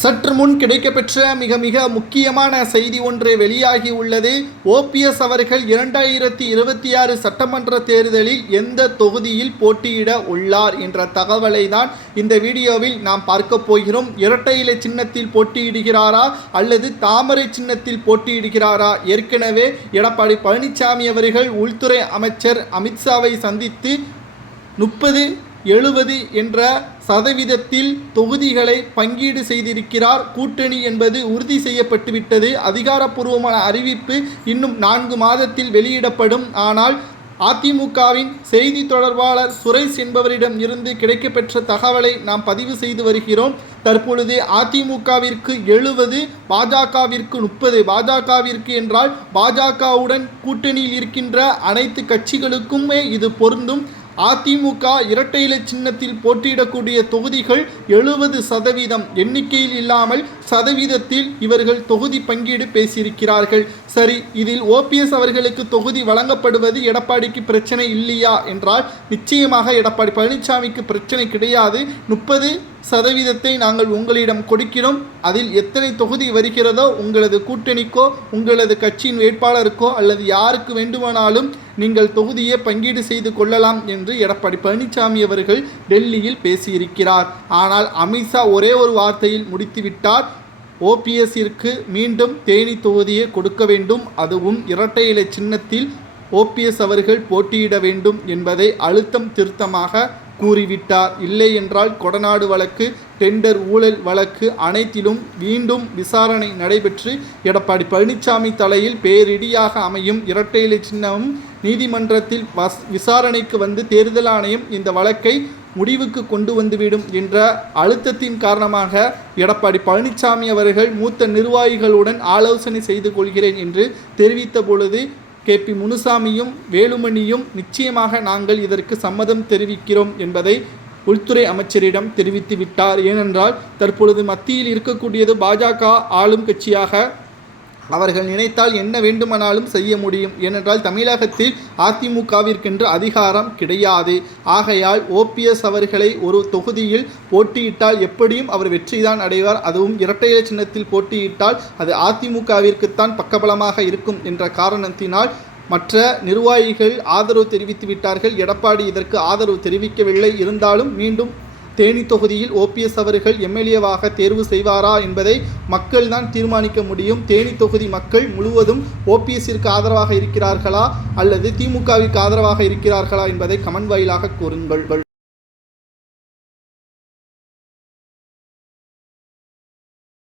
சற்று முன் கிடைக்கப்பெற்ற மிக மிக முக்கியமான செய்தி ஒன்று வெளியாகி உள்ளது. ஓபிஎஸ் அவர்கள் இரண்டாயிரத்தி இருபத்தி ஆறு சட்டமன்ற தேர்தலில் எந்த தொகுதியில் போட்டியிட உள்ளார் என்ற தகவலை தான் இந்த வீடியோவில் நாம் பார்க்க போகிறோம். இரட்டை இலை சின்னத்தில் போட்டியிடுகிறாரா அல்லது தாமரை சின்னத்தில் போட்டியிடுகிறாரா? ஏற்கனவே எடப்பாடி பழனிசாமி அவர்கள் உள்துறை அமைச்சர் அமித்ஷாவை சந்தித்து முப்பது எழுபது என்ற சதவீதத்தில் தொகுதிகளை பங்கீடு செய்திருக்கிறார். கூட்டணி என்பது உறுதி செய்யப்பட்டுவிட்டது. அதிகாரப்பூர்வமான அறிவிப்பு இன்னும் நான்கு மாதத்தில் வெளியிடப்படும். ஆனால் அதிமுகவின் செய்தி தொடர்பாளர் சுரேஷ் என்பவரிடம் இருந்து கிடைக்கப்பெற்ற தகவலை நாம் பதிவு செய்து வருகிறோம். தற்பொழுது அதிமுகவிற்கு எழுபது பாஜகவிற்கு முப்பது. பாஜகவிற்கு என்றால் பாஜகவுடன் கூட்டணியில் இருக்கின்ற அனைத்து கட்சிகளுக்குமே இது பொருந்தும். அதிமுக இரட்டை இலை சின்னத்தில் போட்டியிடக்கூடிய தொகுதிகள் எழுபது சதவீதம். எண்ணிக்கையில் இல்லாமல் சதவீதத்தில் இவர்கள் தொகுதி பங்கீடு பேசியிருக்கிறார்கள். சரி இதில் ஓபிஎஸ் அவர்களுக்கு தொகுதி வழங்கப்படுவது எடப்பாடிக்கு பிரச்சனை இல்லையா? என்றால் நிச்சயமாக எடப்பாடி பழனிசாமிக்கு பிரச்சனை கிடையாது. முப்பது சதவீதத்தை நாங்கள் உங்களிடம் கொடுக்கிறோம். அதில் எத்தனை தொகுதி வருகிறதோ உங்களது கூட்டணிக்கோ உங்களது கட்சியின் வேட்பாளருக்கோ அல்லது யாருக்கு வேண்டுமானாலும் நீங்கள் தொகுதியை பங்கீடு செய்து கொள்ளலாம் என்று எடப்பாடி பழனிசாமி அவர்கள் டெல்லியில் பேசியிருக்கிறார். ஆனால் அமித்ஷா ஒரே ஒரு வார்த்தையில் முடித்துவிட்டார். ஓபிஎஸ்ஸிற்கு மீண்டும் தேனி தொகுதியை கொடுக்க வேண்டும். அதுவும் இரட்டை இலை சின்னத்தில் ஓபிஎஸ் அவர்கள் போட்டியிட வேண்டும் என்பதை அழுத்தம் திருத்தமாக கூறிவிட்டார். இல்லை என்றால் கொடநாடு வழக்கு டெண்டர் ஊழல் வழக்கு அனைத்திலும் மீண்டும் விசாரணை நடைபெற்று எடப்பாடி பழனிசாமி தலையில் பேரிடியாக அமையும் இரட்டை இலை சின்னமும் நீதிமன்றத்தில் வஸ் விசாரணைக்கு வந்து தேர்தல் ஆணையம் இந்த வழக்கை முடிவுக்கு கொண்டு வந்துவிடும் என்ற அழுத்தத்தின் காரணமாக எடப்பாடி பழனிசாமி அவர்கள் மூத்த நிர்வாகிகளுடன் ஆலோசனை செய்து கொள்கிறேன் என்று தெரிவித்த பொழுது கே. பி. முனுசாமியும் வேலுமணியும் நிச்சயமாக நாங்கள் இதற்கு சம்மதம் தெரிவிக்கிறோம் என்பதை உள்துறை அமைச்சரிடம் தெரிவித்து விட்டார். ஏனென்றால் தற்பொழுது மத்தியில் இருக்கக்கூடியது பாஜக ஆளும் கட்சியாக அவர்கள் நினைத்தால் என்ன வேண்டுமானாலும் செய்ய முடியும். ஏனென்றால் தமிழகத்தில் அதிமுகவிற்கென்று அதிகாரம் கிடையாது. ஆகையால் ஓபிஎஸ் அவர்களை ஒரு தொகுதியில் போட்டியிட்டால் எப்படியும் அவர் வெற்றிதான் அடைவார். அதுவும் இரட்டையில சின்னத்தில் போட்டியிட்டால் அது அதிமுகவிற்குத்தான் பக்கபலமாக இருக்கும் என்ற காரணத்தினால் மற்ற நிர்வாகிகள் ஆதரவு தெரிவித்து விட்டார்கள் எடப்பாடி இதற்கு ஆதரவு தெரிவிக்கவில்லை. இருந்தாலும் மீண்டும் தேனி தொகுதியில் ஓபிஎஸ் அவர்கள் எம்எல்ஏவாக தேர்வு செய்வாரா என்பதை மக்கள் தான் தீர்மானிக்க முடியும். தேனி தொகுதி மக்கள் முழுவதும் ஓபிஎஸ்ஸிற்கு ஆதரவாக இருக்கிறார்களா அல்லது திமுகவிற்கு ஆதரவாக இருக்கிறார்களா என்பதை கமன் வாயிலாக கூறுங்கள்.